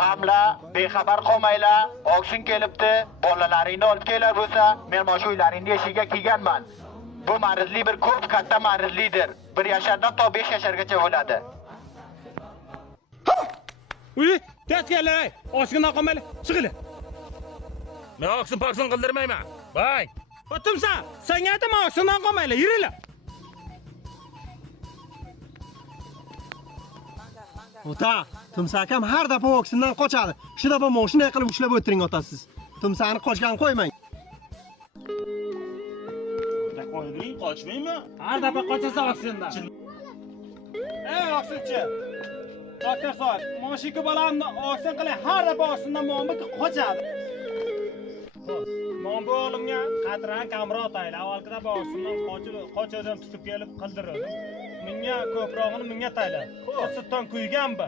Qamla, bexabar qolmanglar. Oqshin kelibdi. Bolalaringni olib kelar bo'lsa, men mana shu uylaringni eshigiga kelganman. Bu marizli bir ko'p katta marizlidir. 1 yashardan to 5 yashargacha bo'ladi. Uy, tezkelar, oshgindan qolmaylar. Chiqinglar. Men oqsin poksin qildirmayman. Voy. Otimsa, senga aytaman, oshgindan qolmaylar. Yuringlar. Ota, Tumsakam har daf'a oqsindan qochadi. Shu daf'a mashina qilib ushlab o'tiring otasiz. Tumsani qochgan qo'ymang. Qo'ying, qochmayman. Har daf'a qochasa oqsindan. Ey oqsinchi. Doktor soat, moshika bolamni oqsin qilay, har daf'a oqsindan mo'mik qochadi. Mo'mbi o'g'limga qatran kamroq taylar. Avvalgida oqsindan qochirdan tutib kelib qildirdim. Menga ko'prog'ini menga taylar. Sutdan kuygan bu.